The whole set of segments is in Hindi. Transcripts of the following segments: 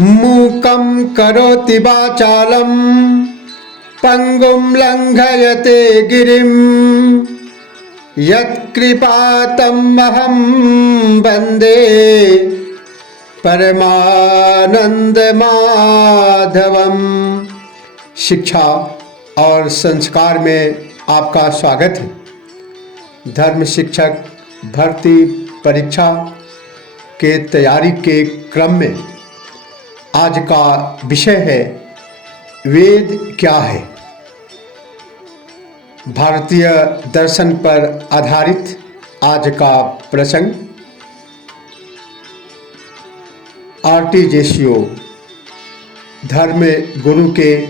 मूकं करोति वाचालं पंगुं लंघयते गिरिं यत्कृपातमहं वन्दे परमानंद माधवम। शिक्षा और संस्कार में आपका स्वागत है। धर्म शिक्षक भर्ती परीक्षा के तैयारी के क्रम में आज का विषय है वेद क्या है। भारतीय दर्शन पर आधारित आज का प्रसंग आर्टिजेशियो धर्म गुरु के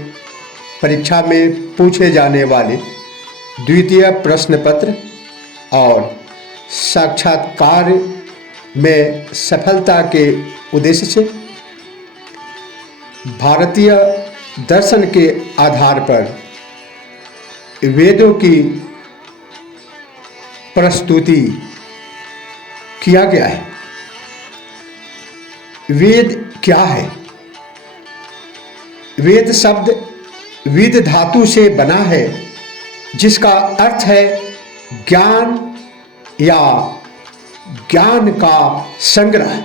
परीक्षा में पूछे जाने वाले द्वितीय प्रश्न पत्र और साक्षात्कार में सफलता के उद्देश्य से भारतीय दर्शन के आधार पर वेदों की प्रस्तुति किया गया है। वेद क्या है? वेद शब्द विद धातु से बना है, जिसका अर्थ है ज्ञान या ज्ञान का संग्रह।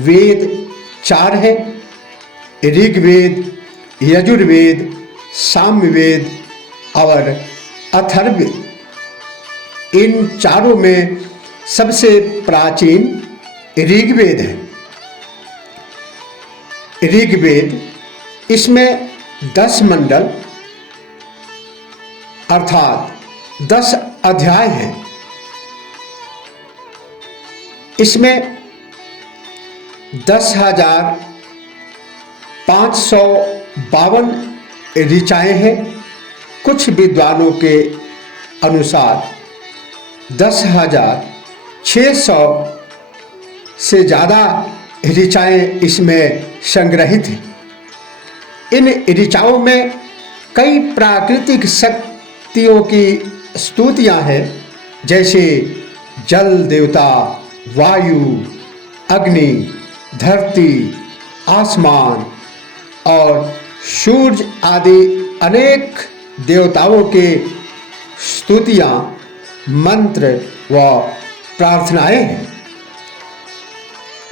वेद चार है: ऋग्वेद, यजुर्वेद, सामवेद और अथर्ववेद। इन चारों में सबसे प्राचीन ऋग्वेद है। ऋग्वेद, इसमें 10 मंडल अर्थात 10 अध्याय हैं। इसमें 10,552 ऋचाएँ हैं। कुछ विद्वानों के अनुसार 10,600 से ज़्यादा ऋचाएँ इसमें संग्रहित हैं। इन ऋचाओं में कई प्राकृतिक शक्तियों की स्तुतियाँ हैं, जैसे जल देवता, वायु, अग्नि, धरती, आसमान और सूर्य आदि अनेक देवताओं के स्तुतियाँ, मंत्र व प्रार्थनाएं हैं।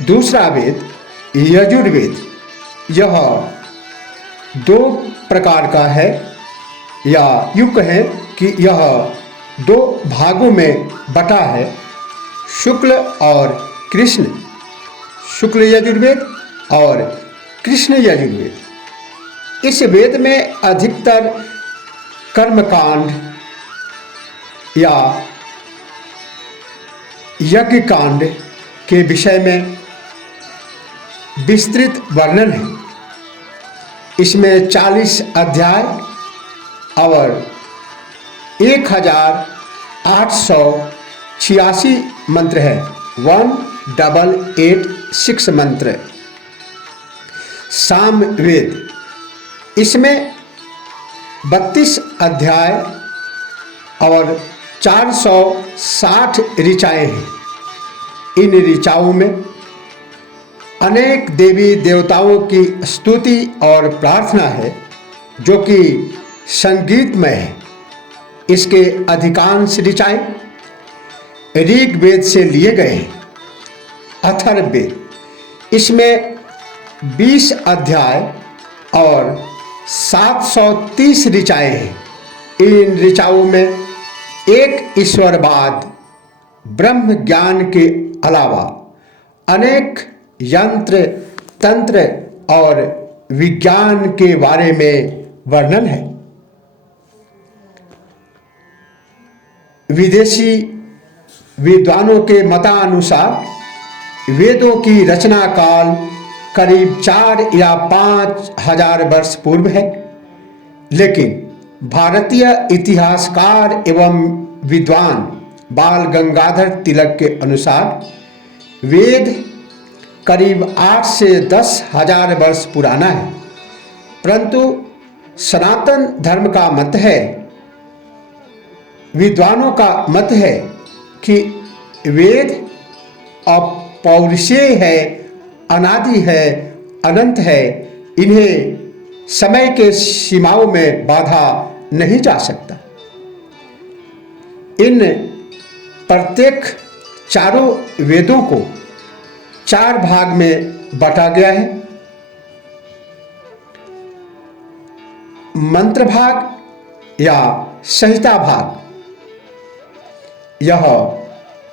दूसरा वेद यजुर्वेद, यह 2 प्रकार का है, या यूँ कहें कि यह 2 भागों में बटा है, शुक्ल और कृष्ण। शुक्ल यजुर्वेद और कृष्ण यजुर्वेद। इस वेद में अधिकतर कर्मकांड या यज्ञ कांड के विषय में विस्तृत वर्णन है। इसमें 40 अध्याय और 1886 मंत्र है, 1886 मंत्र। सामवेद, इसमें 32 अध्याय और 460 ऋचाएँ हैं। इन ऋचाओं में अनेक देवी देवताओं की स्तुति और प्रार्थना है, जो कि संगीतमय है। इसके अधिकांश ऋचाएँ ऋग्वेद से लिए गए हैं। अथर्ववेद, इसमें 20 अध्याय और 730 ऋचाएँ हैं। इन ऋचाओं में एक ईश्वरवाद, ब्रह्म ज्ञान के अलावा अनेक यंत्र, तंत्र और विज्ञान के बारे में वर्णन है। विदेशी विद्वानों के मतानुसार वेदों की रचना काल करीब 4 या 5 हजार वर्ष पूर्व है, लेकिन भारतीय इतिहासकार एवं विद्वान बाल गंगाधर तिलक के अनुसार वेद करीब 8 से 10 हजार वर्ष पुराना है। परंतु सनातन धर्म का मत है, विद्वानों का मत है कि वेद अपौरुषेय है अनादि है, अनंत है। इन्हें समय के सीमाओं में बाधा नहीं जा सकता। इन प्रत्येक चारों वेदों को 4 भाग में बांटा गया है। मंत्र भाग या संहिता भाग, यह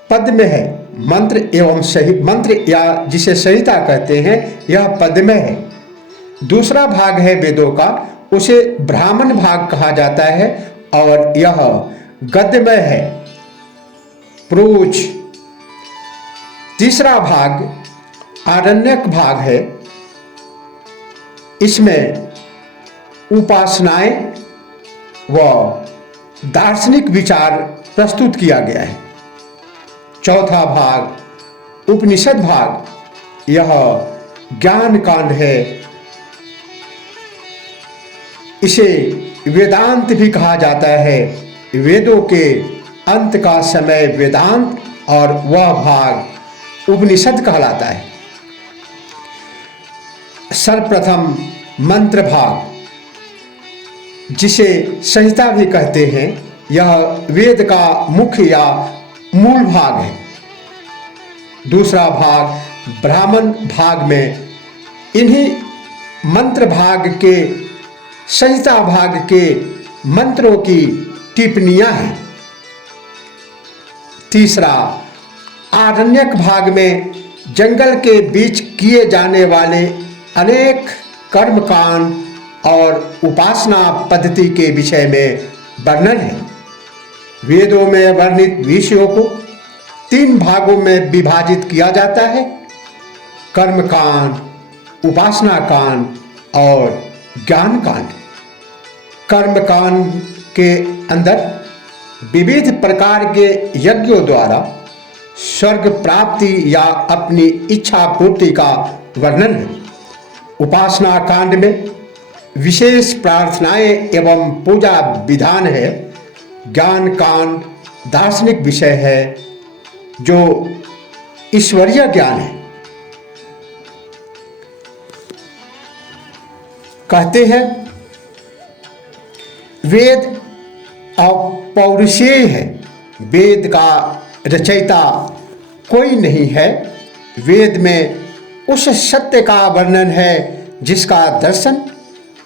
पद में है। मंत्र एवं मंत्र या जिसे संहिता कहते हैं, यह पद में है। दूसरा भाग है वेदों का, उसे ब्राह्मण भाग कहा जाता है और यह गद्यमय है, प्रोज। तीसरा भाग आरण्यक भाग है। इसमें उपासनाएं व दार्शनिक विचार प्रस्तुत किया गया है। चौथा भाग उपनिषद भाग, यह ज्ञान कांड है। इसे वेदांत भी कहा जाता है। वेदों के अंत का समय वेदांत और वह भाग उपनिषद कहलाता है। सर्वप्रथम मंत्र भाग, जिसे संहिता भी कहते हैं, यह वेद का मुख्य या मूल भाग है। दूसरा भाग ब्राह्मण भाग में इन्हीं मंत्र भाग के, संहिता भाग के मंत्रों की टिप्पणियां हैं। तीसरा आरण्यक भाग में जंगल के बीच किए जाने वाले अनेक कर्मकांड और उपासना पद्धति के विषय में वर्णन है। वेदों में वर्णित विषयों को 3 भागों में विभाजित किया जाता है: कर्मकांड, उपासना कांड और ज्ञान कांड। कर्मकांड के अंदर विविध प्रकार के यज्ञों द्वारा स्वर्ग प्राप्ति या अपनी इच्छा पूर्ति का वर्णन है। उपासना कांड में विशेष प्रार्थनाएं एवं पूजा विधान है। ज्ञान कांड दार्शनिक विषय है, जो ईश्वरीय ज्ञान है। कहते हैं वेद अपौरुषेय है, वेद का रचयिता कोई नहीं है। वेद में उस सत्य का वर्णन है जिसका दर्शन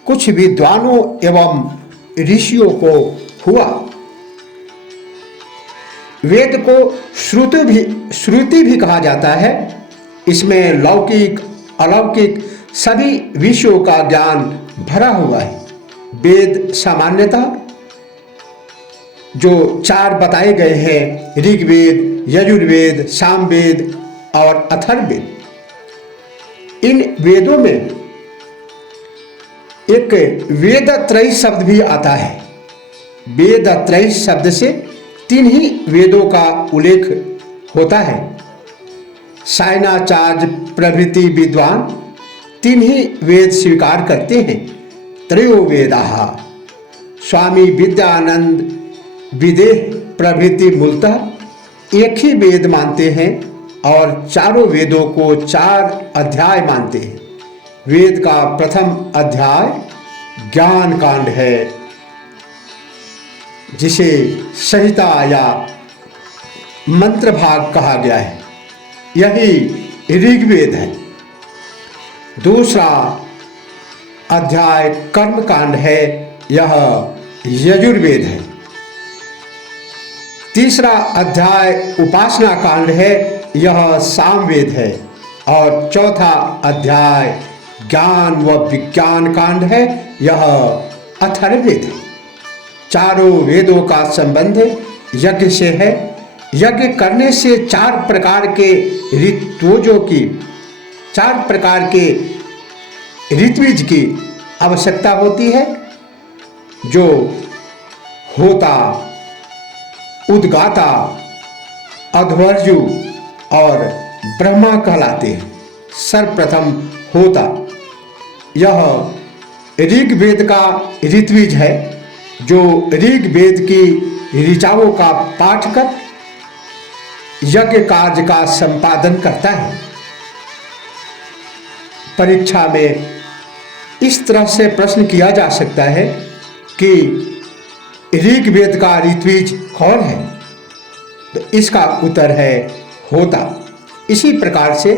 कुछ विद्वानों एवं ऋषियों को हुआ। वेद को श्रुति भी कहा जाता है। इसमें लौकिक अलौकिक सभी विषयों का ज्ञान भरा हुआ है। वेद सामान्यतः जो 4 बताए गए हैं, ऋग्वेद, यजुर्वेद, सामवेद और अथर्ववेद, इन वेदों में एक वेदत्रयी शब्द भी आता है। वेदत्रयी शब्द से 3 ही वेदों का उल्लेख होता है। सायणाचार्य प्रभृति विद्वान 3 ही वेद स्वीकार करते हैं। त्रयो वेदाः। स्वामी विद्यानंद विदेह प्रभृति मूलतः एक ही वेद मानते हैं और चारों वेदों को 4 अध्याय मानते हैं। वेद का प्रथम अध्याय ज्ञान कांड है, जिसे संहिता या मंत्र भाग कहा गया है। यही ऋग्वेद है। दूसरा अध्याय कर्म कांड है, यह यजुर्वेद है। तीसरा अध्याय उपासना कांड है, यह सामवेद है। और चौथा अध्याय ज्ञान व विज्ञान कांड है, यह अथर्ववेद है। चारों वेदों का संबंध यज्ञ से है। यज्ञ करने से 4 प्रकार के ऋत्विजों की, 4 प्रकार के ऋत्विज की आवश्यकता होती है, जो होता, उद्गाता, अध्वर्यु और ब्रह्मा कहलाते हैं। सर्वप्रथम होता, यह ऋग्वेद का ऋत्विज है, जो ऋग्वेद की ऋचाओं का पाठ कर यज्ञ कार्य का संपादन करता है। परीक्षा में इस तरह से प्रश्न किया जा सकता है कि ऋग्वेद का ऋत्विज कौन है, तो इसका उत्तर है होता। इसी प्रकार से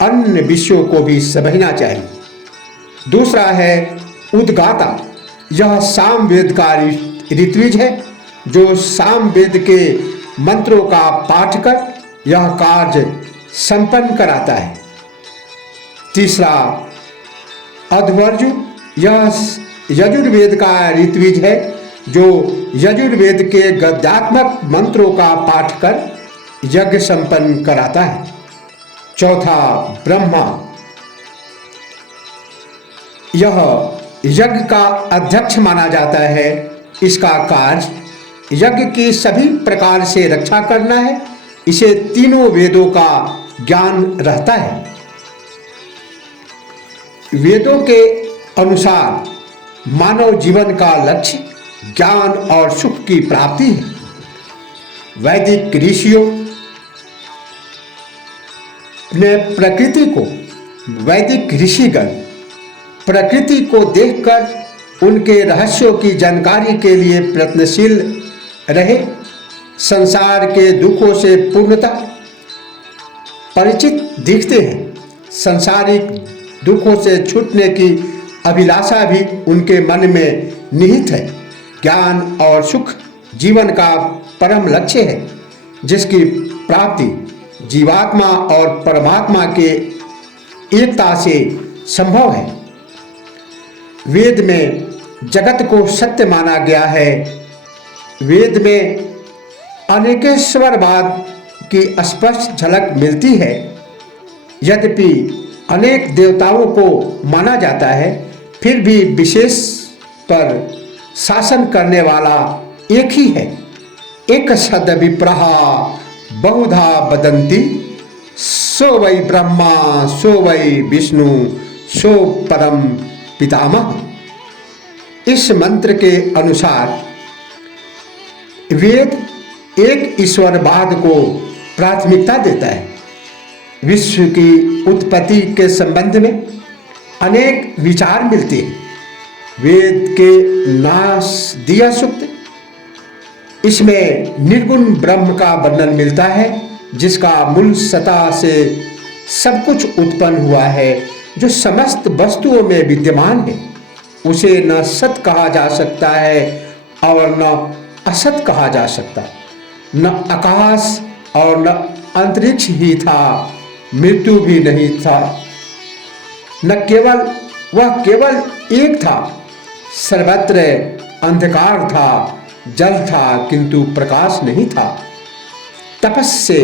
अन्य विषयों को भी समझना चाहिए। दूसरा है उद्गाता। यह सामवेद का ऋत्विज है जो सामवेद के मंत्रों का पाठ कर यह कार्य संपन्न कराता है। तीसरा अध्वर्जु। यह यजुर्वेद का ऋत्विज है जो यजुर्वेद के गद्यात्मक मंत्रों का पाठ कर यज्ञ संपन्न कराता है। चौथा ब्रह्मा। यह यज्ञ का अध्यक्ष माना जाता है। इसका कार्य यज्ञ की सभी प्रकार से रक्षा करना है। इसे तीनों वेदों का ज्ञान रहता है। वेदों के अनुसार मानव जीवन का लक्ष्य ज्ञान और सुख की प्राप्ति है। वैदिक ऋषियों ने वैदिक ऋषिगण प्रकृति को देखकर उनके रहस्यों की जानकारी के लिए प्रयत्नशील रहे। संसार के दुखों से पूर्णतः परिचित दिखते हैं। सांसारिक दुखों से छूटने की अभिलाषा भी उनके मन में निहित है। ज्ञान और सुख जीवन का परम लक्ष्य है, जिसकी प्राप्ति जीवात्मा और परमात्मा के एकता से संभव है। वेद में जगत को सत्य माना गया है। वेद में अनेकेश्वरवाद की स्पष्ट झलक मिलती है। यद्यपि अनेक देवताओं को माना जाता है, फिर भी विशेष पर शासन करने वाला एक ही है। एक सद विप्रहा बहुधा वदन्ति, सो वै ब्रह्मा सो वै विष्णु सो परम पितामह। इस मंत्र के अनुसार वेद एक ईश्वरवाद को प्राथमिकता देता है। विश्व की उत्पत्ति के संबंध में अनेक विचार मिलते हैं। वेद के नास दिया सूक्त, इसमें निर्गुण ब्रह्म का वर्णन मिलता है, जिसका मूल सत्ता से सब कुछ उत्पन्न हुआ है, जो समस्त वस्तुओं में विद्यमान है। उसे न सत कहा जा सकता है और न असत कहा जा सकता। न आकाश और न अंतरिक्ष ही था, मृत्यु भी नहीं था। वह केवल एक था। सर्वत्र अंधकार था, जल था, किंतु प्रकाश नहीं था। तपस से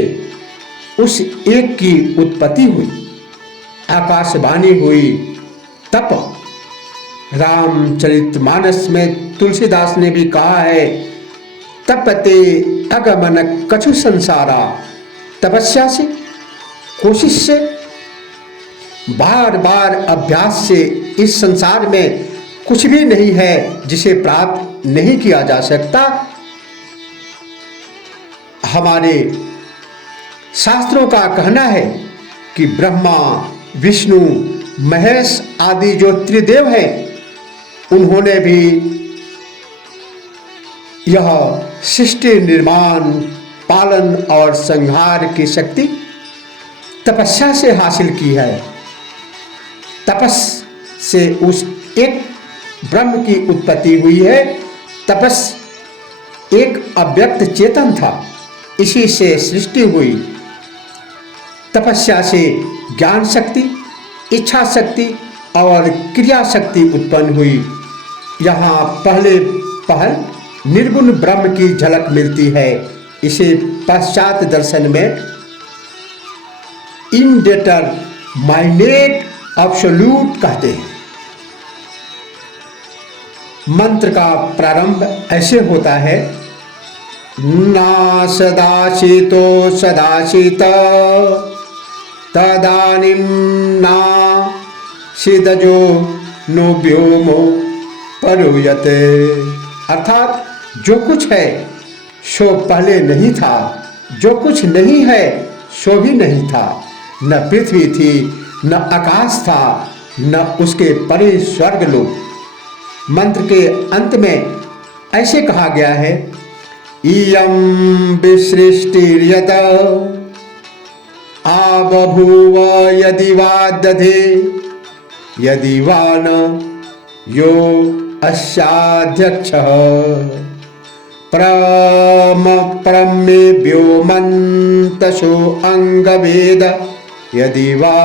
उस एक की उत्पत्ति हुई, आकाशवाणी हुई। तप रामचरितमानस में तुलसीदास ने भी कहा है, तपते अगमन कछु संसारा। तपस्या से, कोशिश से, बार बार अभ्यास से इस संसार में कुछ भी नहीं है जिसे प्राप्त नहीं किया जा सकता। हमारे शास्त्रों का कहना है कि ब्रह्मा, विष्णु, महेश आदि जो त्रिदेव हैं, उन्होंने भी यह सृष्टि निर्माण, पालन और संहार की शक्ति तपस्या से हासिल की है। तपस से उस एक ब्रह्म की उत्पत्ति हुई है। तपस एक अव्यक्त चेतन था, इसी से सृष्टि हुई। तपस्या से ज्ञान शक्ति, इच्छा शक्ति और क्रिया शक्ति उत्पन्न हुई। यहाँ पहल निर्गुण ब्रह्म की झलक मिलती है। इसे पाश्चात्य दर्शन में इनडेटरमाइनेट एब्सोल्यूट कहते हैं। मंत्र का प्रारंभ ऐसे होता है, ना सदाशितो सदाशित तदानीं ना सिदजो नो व्योमो परुयते। अर्थात जो कुछ है सो पहले नहीं था, जो कुछ नहीं है सो भी नहीं था। न पृथ्वी थी, न आकाश था, न उसके परे स्वर्ग लोक। मंत्र के अंत में ऐसे कहा गया है, इयं विसृष्टिर्यत आबभूव यदि वा दधे यदि वा न यो अस्याध्यक्षः प्रमेभ्यो मंतशो अंगवेद यदि वा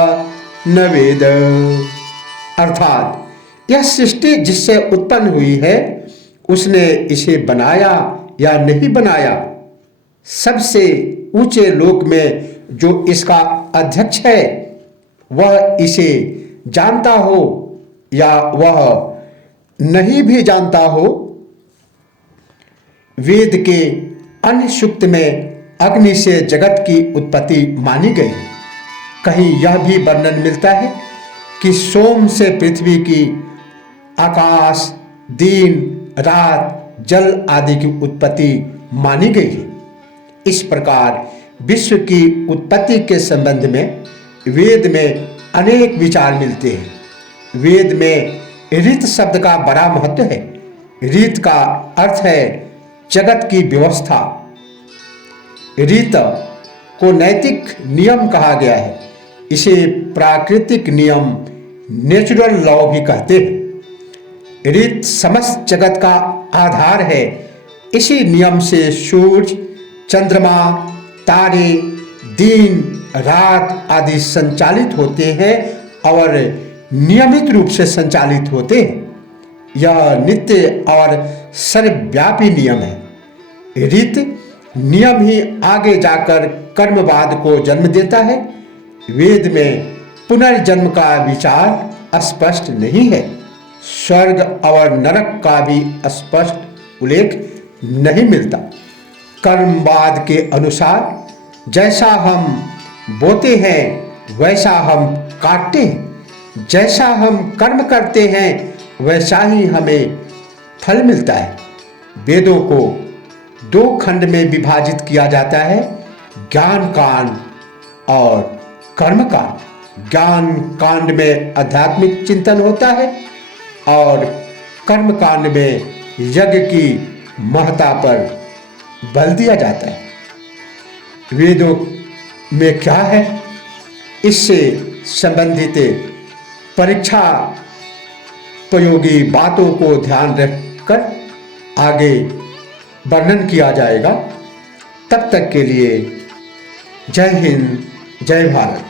न वेद। अर्थात यह सृष्टि जिससे उत्पन्न हुई है उसने इसे बनाया या नहीं बनाया। सबसे ऊंचे लोक में जो इसका अध्यक्ष है वह इसे जानता हो या वह नहीं भी जानता हो। वेद के अन्य सूक्त में अग्नि से जगत की उत्पत्ति मानी गई। कहीं यह भी वर्णन मिलता है कि सोम से पृथ्वी की, आकाश, दिन, रात, जल आदि की उत्पत्ति मानी गई है। इस प्रकार विश्व की उत्पत्ति के संबंध में वेद में अनेक विचार मिलते हैं। वेद में ऋत शब्द का बड़ा महत्व है। ऋत का अर्थ है जगत की व्यवस्था। ऋत को नैतिक नियम कहा गया है। इसे प्राकृतिक नियम, नेचुरल लॉ भी कहते हैं। ऋत समस्त जगत का आधार है। इसी नियम से सूर्य, चंद्रमा, तारे, दिन, रात आदि संचालित होते हैं और नियमित रूप से संचालित होते हैं। यह नित्य और सर्वव्यापी नियम है। ऋत नियम ही आगे जाकर कर्मवाद को जन्म देता है। वेद में पुनर्जन्म का विचार स्पष्ट नहीं है। स्वर्ग और नरक का भी स्पष्ट उल्लेख नहीं मिलता। कर्मवाद के अनुसार जैसा हम बोते हैं वैसा हम काटते हैं। जैसा हम कर्म करते हैं वैसा ही हमें फल मिलता है। वेदों को दो खंड में विभाजित किया जाता है, ज्ञान कांड और कर्म कांड। ज्ञान कांड में आध्यात्मिक चिंतन होता है और कर्म कांड में यज्ञ की महत्ता पर बल दिया जाता है। वेदों में क्या है, इससे संबंधित परीक्षा उपयोगी बातों को ध्यान रखकर आगे वर्णन किया जाएगा। तब तक के लिए जय हिंद, जय भारत।